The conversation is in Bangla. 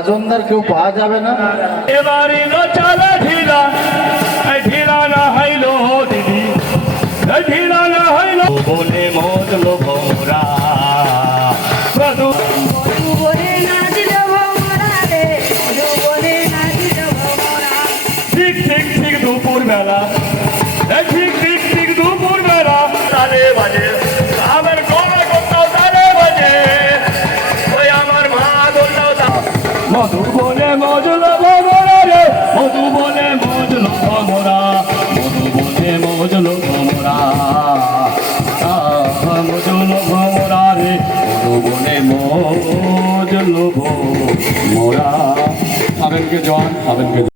বাজনদার কেউ পাওয়া যাবে না? এবারে চালা ঢিলা ঢিলা না হইল দিদি ঢিলা না হইল বলে মজলো ভোরা ঠিক ঠিক ঠিক দুপুর বেলা ঠিক ঠিক ঠিক দুপুর বেলা তালে বাজে আমার গলা কোথাও তালে বাজে ওই আমার মা বললো মধু বলে মজলো ভোরা রে মধু বলে মজলো ভোরা মধু বলে মজলো ভোরা মজলো ভোরা রে মধু বলে মজলো ভোরা। খাবেন কে জোয়ান খাবেন কে